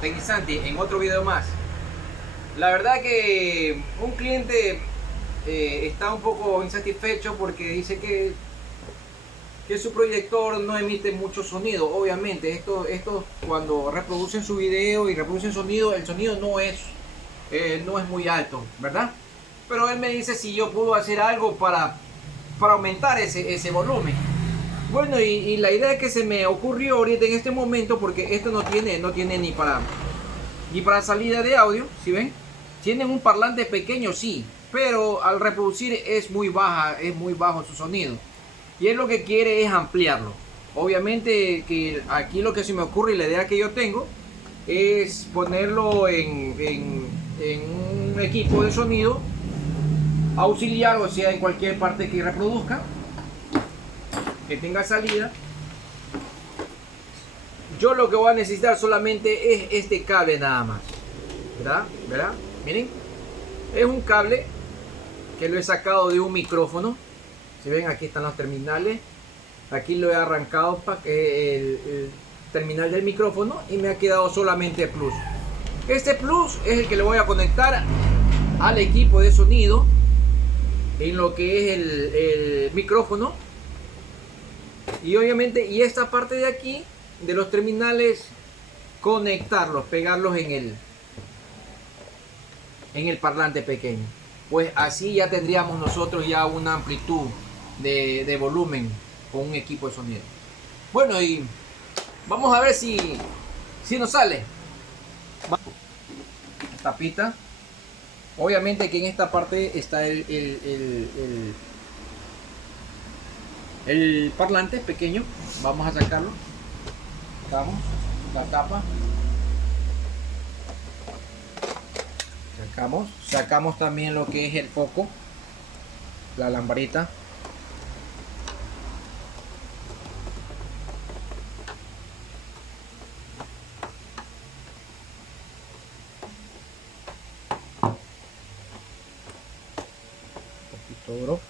Tecnisanti en otro video más. La verdad que un cliente está un poco insatisfecho porque dice que su proyector no emite mucho sonido. Obviamente esto cuando reproducen su video y reproducen sonido, el sonido no es muy alto, ¿verdad? Pero él me dice si yo puedo hacer algo para aumentar ese volumen. Bueno, y la idea que se me ocurrió ahorita en este momento, porque esto no tiene ni para salida de audio, ¿sí ven? Tiene un parlante pequeño, sí, pero al reproducir es muy bajo su sonido. Y él lo que quiere es ampliarlo. Obviamente que aquí lo que se me ocurre y la idea que yo tengo es ponerlo en un equipo de sonido auxiliar, o sea, en cualquier parte que reproduzca, que tenga salida. Yo lo que voy a necesitar solamente es este cable nada más, ¿verdad? Miren, es un cable que lo he sacado de un micrófono. Si ven, aquí están los terminales. Aquí lo he arrancado para el terminal del micrófono y me ha quedado solamente el plus. Este plus es el que le voy a conectar al equipo de sonido en lo que es el micrófono. Y obviamente, y esta parte de aquí de los terminales, conectarlos, pegarlos en el parlante pequeño. Pues así ya tendríamos nosotros ya una amplitud de volumen con un equipo de sonido. Bueno, y vamos a ver si nos sale. Tapita. Obviamente que en esta parte está el parlante pequeño. Vamos a sacarlo. Sacamos la tapa. Sacamos también lo que es el foco, la lamparita. Un poquito duro.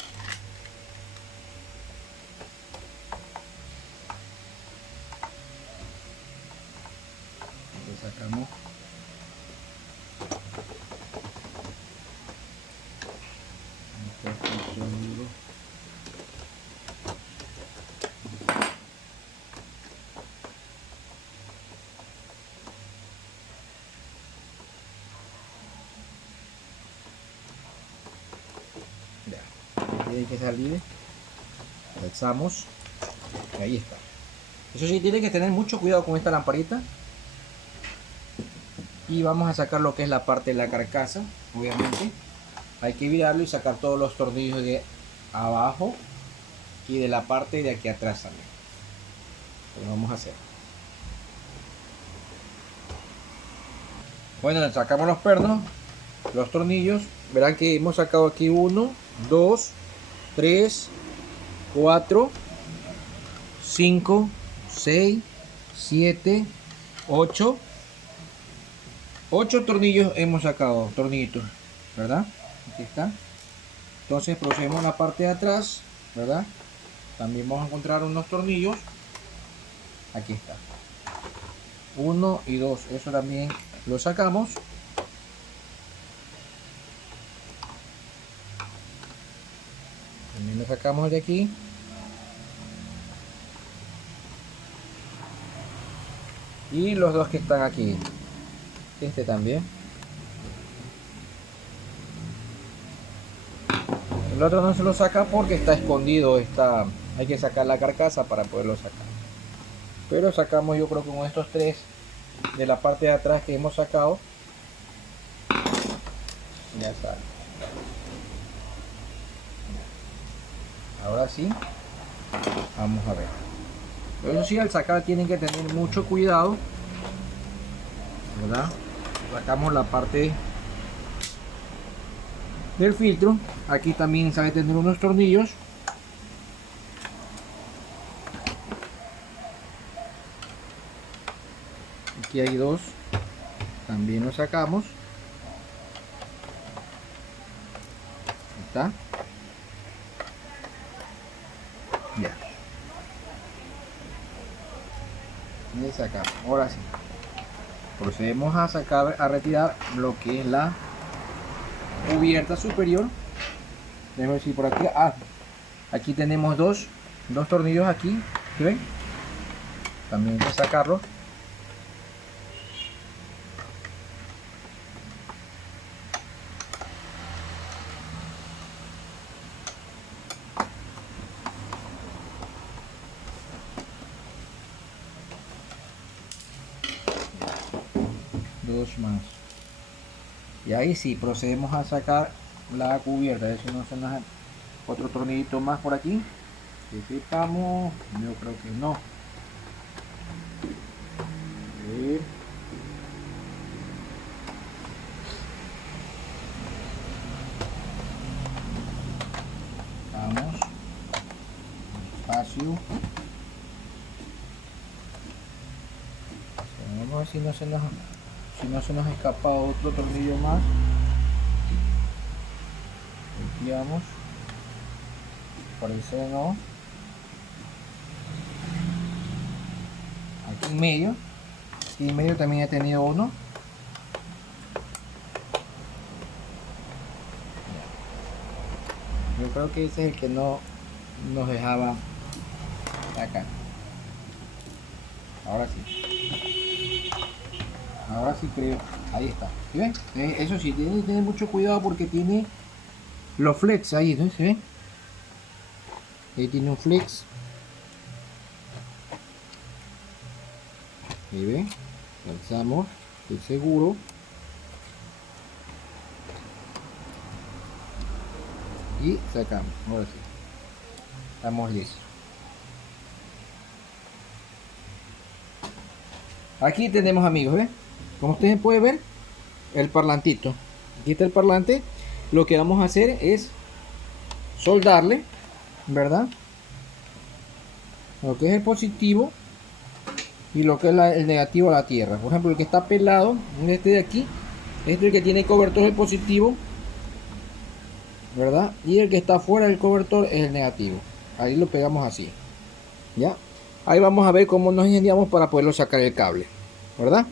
Lo sacamos. Tiene que salir, alzamos y ahí está. Eso sí, tiene que tener mucho cuidado con esta lamparita. Y vamos a sacar lo que es la parte de la carcasa. Obviamente hay que virarlo y sacar todos los tornillos de abajo y de la parte de aquí atrás también. Lo vamos a hacer. Bueno, sacamos los pernos, los tornillos. Verán que hemos sacado aquí 1, 2, 3, 4, 5, 6, 7, 8. 8 tornillos hemos sacado, tornillitos, ¿verdad? Aquí está. Entonces procedemos a la parte de atrás, ¿verdad? También vamos a encontrar unos tornillos. Aquí está. 1 y 2, eso también lo sacamos. También lo sacamos de aquí. Y los dos que están aquí. Este también. El otro no se lo saca porque está escondido. Hay que sacar la carcasa para poderlo sacar. Pero sacamos, yo creo que con estos 3 de la parte de atrás que hemos sacado. Ya está. Ahora sí, vamos a ver. Pero sí, al sacar tienen que tener mucho cuidado, ¿verdad? Sacamos la parte del filtro. Aquí también sabe tener unos tornillos. Aquí hay 2. También lo sacamos. Ahí está. Ya. Y sacamos. Ahora sí. procedemos a sacar, a retirar lo que es la cubierta superior. Déjame decir por aquí. Aquí tenemos dos tornillos aquí. ¿Sí ven? También hay que sacarlos. Dos más. Y ahí sí procedemos a sacar la cubierta. A ver si no se nos... Otro tornillito más por aquí. Necesitamos, yo creo que no. Vamos despacio. Vamos a ver si no se nos escapa otro tornillo más. Limpiamos. Parece no. Aquí en medio también he tenido uno. Yo creo que ese es el que no nos dejaba acá. Ahora sí creo. Ahí está. ¿Sí ven? Eso sí, tiene que tener mucho cuidado porque tiene los flex ahí, ¿no? ¿Se ven? Ahí tiene un flex. Ahí ven. Lanzamos el seguro. Y sacamos. Ahora sí. Estamos listos. Aquí tenemos, amigos, ¿ven? Como ustedes pueden ver, el parlantito. Aquí está el parlante. Lo que vamos a hacer es soldarle, ¿verdad? Lo que es el positivo y lo que es el negativo a la tierra. Por ejemplo, el que está pelado, este de aquí, este es el que tiene cobertor, el positivo, ¿verdad? Y el que está fuera del cobertor es el negativo. Ahí lo pegamos así, ¿ya? Ahí vamos a ver cómo nos ingeniamos para poderlo sacar el cable, ¿verdad?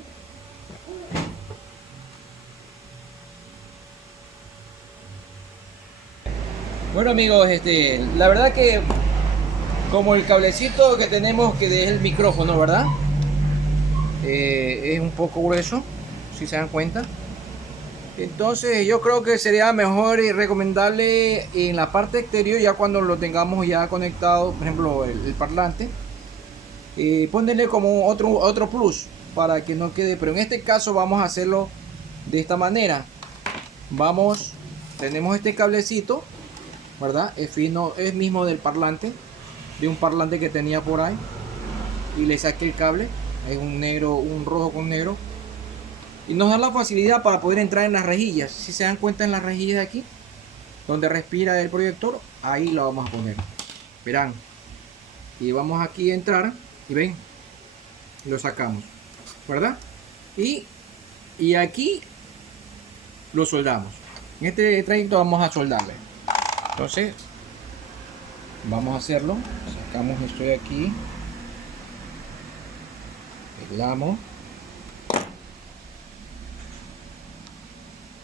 Bueno, amigos, la verdad que como el cablecito que tenemos que es el micrófono, ¿verdad? Es un poco grueso, si se dan cuenta. Entonces yo creo que sería mejor y recomendable en la parte exterior, ya cuando lo tengamos ya conectado, por ejemplo el parlante, ponerle como otro plus para que no quede. Pero en este caso vamos a hacerlo de esta manera. Tenemos este cablecito, ¿verdad? Es fino, es mismo del parlante, de un parlante que tenía por ahí, y le saqué el cable. Hay un negro, un rojo con negro, y nos da la facilidad para poder entrar en las rejillas. Si se dan cuenta, en las rejillas de aquí donde respira el proyector, ahí lo vamos a poner, verán. Y vamos aquí a entrar y ven, lo sacamos, ¿verdad? Y aquí lo soldamos. En este trayecto vamos a soldarle. Entonces vamos a hacerlo. Sacamos esto de aquí, pegamos.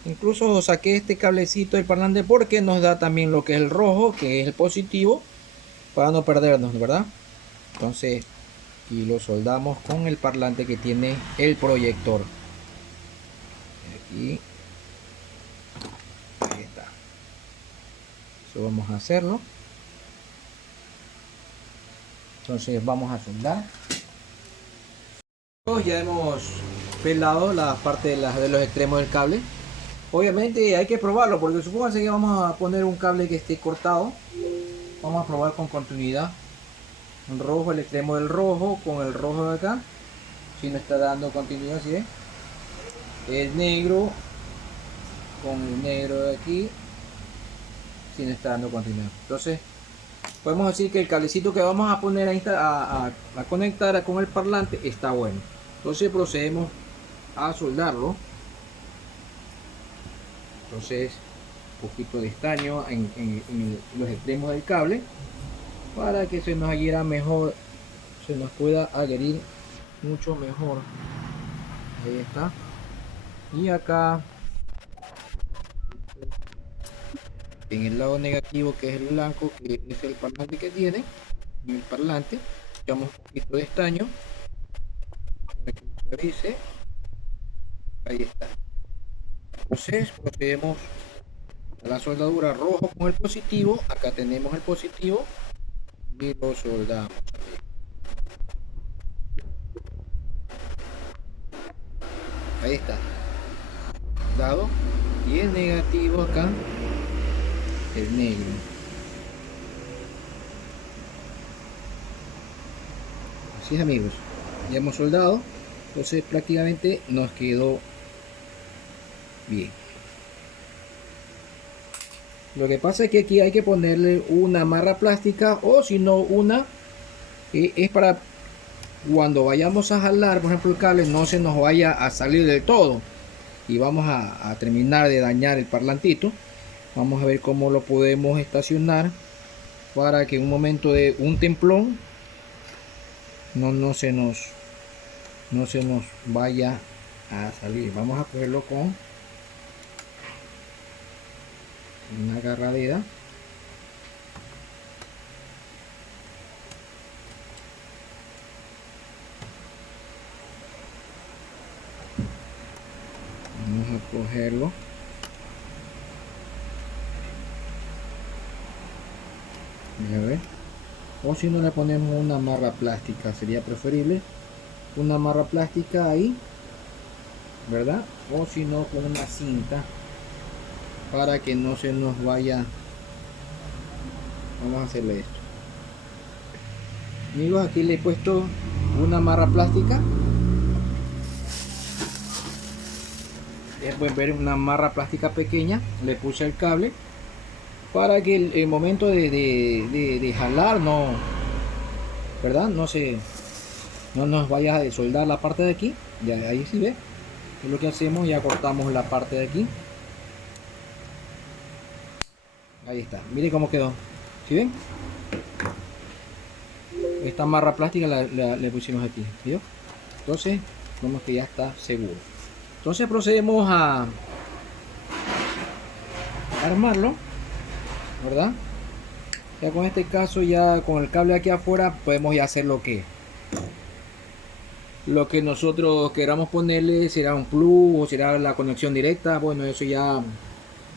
Incluso saqué este cablecito del parlante porque nos da también lo que es el rojo, que es el positivo, para no perdernos, ¿verdad? Entonces, y lo soldamos con el parlante que tiene el proyector. Aquí, ahí está. Eso vamos a hacerlo. Entonces vamos a soldar. Ya hemos pelado la parte de los extremos del cable. Obviamente hay que probarlo, porque supónganse que vamos a poner un cable que esté cortado. Vamos a probar con continuidad. Un rojo, el extremo del rojo con el rojo de acá. Si no está dando continuidad, ¿sí ves? El negro con el negro de aquí. Si no está dando continuidad. Entonces podemos decir que el cablecito que vamos a poner a conectar con el parlante está bueno. Entonces procedemos a soldarlo. Entonces un poquito de estaño en los extremos del cable para que se nos adhiera mejor, se nos pueda adherir mucho mejor Ahí está. Y acá en el lado negativo, que es el blanco, que es el parlante que tiene, en el parlante echamos un poquito de estaño para que suavice. Ahí está. Entonces procedemos a la soldadura rojo con el positivo. Acá tenemos el positivo y lo soldamos. Ahí está dado, y el negativo acá, el negro. Así es, amigos, ya hemos soldado, entonces prácticamente nos quedó bien. Lo que pasa es que aquí hay que ponerle una marra plástica, o si no una es para cuando vayamos a jalar, por ejemplo, el cable no se nos vaya a salir del todo y vamos a terminar de dañar el parlantito. Vamos a ver cómo lo podemos estacionar para que en un momento de un templón no se nos vaya a salir. Vamos a cogerlo con una agarradera. Vamos a cogerlo. A ver. O si no, le ponemos una marra plástica, sería preferible una marra plástica ahí, ¿verdad? O si no, con una cinta para que no se nos vaya. Vamos a hacerle esto, amigos. Aquí le he puesto una marra plástica. Pueden ver una marra plástica pequeña. Le puse el cable para que el momento de jalar ¿verdad? No nos vaya a soldar la parte de aquí. Ya ahí sí ve. Es lo que hacemos, ya cortamos la parte de aquí. Ahí está, miren cómo quedó. ¿Sí ven? Esta marra plástica le pusimos aquí, ¿vio? Entonces vemos que ya está seguro. Entonces procedemos a armarlo, ¿verdad? Ya con este caso, ya con el cable aquí afuera, podemos ya hacer lo que nosotros queramos ponerle. Será un plug o será la conexión directa. Bueno, eso ya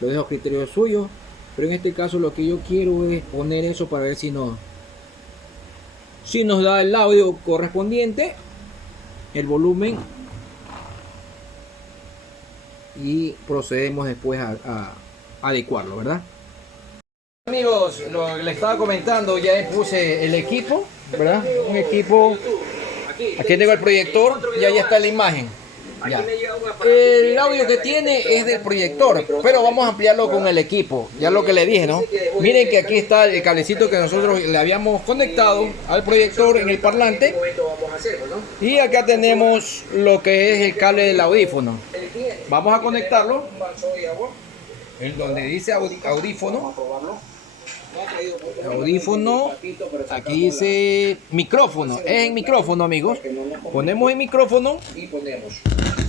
lo dejo a criterio suyo, pero en este caso lo que yo quiero es poner eso para ver si nos da el audio correspondiente, el volumen, y procedemos después a adecuarlo, ¿verdad? Amigos, lo que les estaba comentando, ya puse el equipo, ¿verdad? Un equipo. Aquí tengo el proyector, ya está la imagen. Ya. El audio que tiene es del proyector, pero vamos a ampliarlo con el equipo. Ya lo que le dije, ¿no? Miren que aquí está el cablecito que nosotros le habíamos conectado al proyector en el parlante. Y acá tenemos lo que es el cable del audífono. Vamos a conectarlo en donde dice audífono. Audífono, aquí dice micrófono, es en micrófono, amigos. Ponemos el micrófono,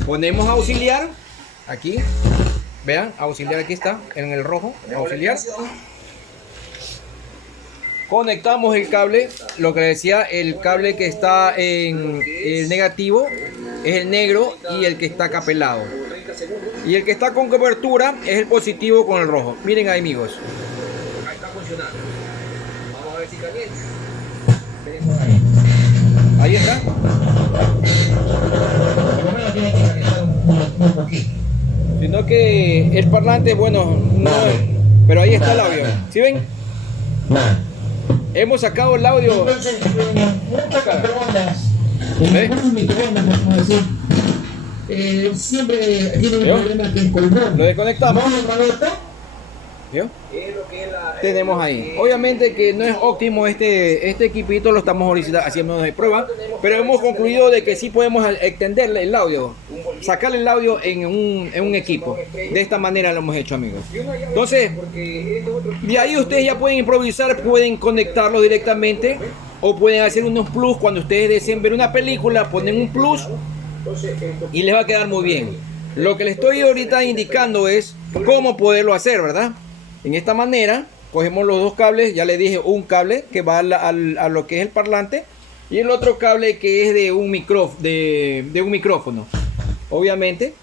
ponemos auxiliar aquí, vean, auxiliar aquí está en el rojo, auxiliar. Conectamos el cable, lo que decía, el cable que está en el negativo es el negro y el que está acá pelado, y el que está con cobertura es el positivo con el rojo. Miren ahí, amigos. Vamos a ver si calienta. Ahí está. Por lo menos tiene que calentar un poquito. Sino que el parlante, bueno, no, pero ahí está el audio. ¿Sí ven? Hemos sacado el audio. Entonces, muchas microondas. Microondas, como decir. Siempre tiene un problema que es colgón. Lo desconectamos. ¿Vio? Tenemos ahí. Obviamente que no es óptimo este equipito, lo estamos haciendo de prueba, pero hemos concluido de que sí podemos extenderle el audio, sacarle el audio en un equipo. De esta manera lo hemos hecho, amigos. Entonces, de ahí ustedes ya pueden improvisar, pueden conectarlo directamente o pueden hacer unos plus. Cuando ustedes deseen ver una película, ponen un plus y les va a quedar muy bien. Lo que les estoy ahorita indicando es cómo poderlo hacer, ¿verdad? En esta manera, cogemos los dos cables, ya les dije, un cable que va a lo que es el parlante y el otro cable que es de un micrófono. Obviamente,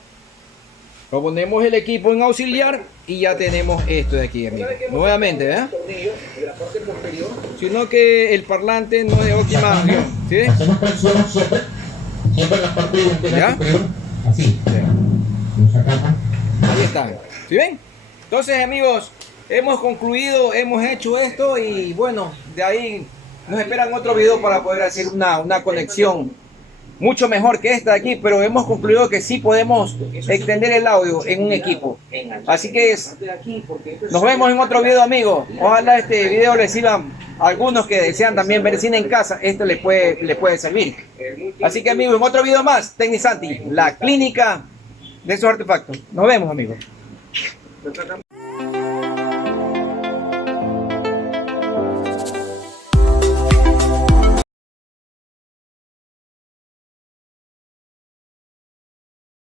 lo ponemos el equipo en auxiliar y ya tenemos esto de aquí, amigos. Nuevamente, ¿verdad? Sino que el parlante no es de óptima acción, ¿sí? Hacemos presión siempre en la parte ¿Ya? superior, así. Lo sacamos. Ahí está. ¿Sí ven? Entonces, amigos, hemos concluido, hemos hecho esto y bueno, de ahí nos esperan otro video para poder hacer una conexión mucho mejor que esta de aquí, pero hemos concluido que sí podemos extender el audio en un equipo. Así que nos vemos en otro video, amigos. Ojalá este video les sirva a algunos que desean también ver cine en casa. Esto les puede servir. Así que, amigos, en otro video más, Tecnisanti, la clínica de esos artefactos. Nos vemos, amigos.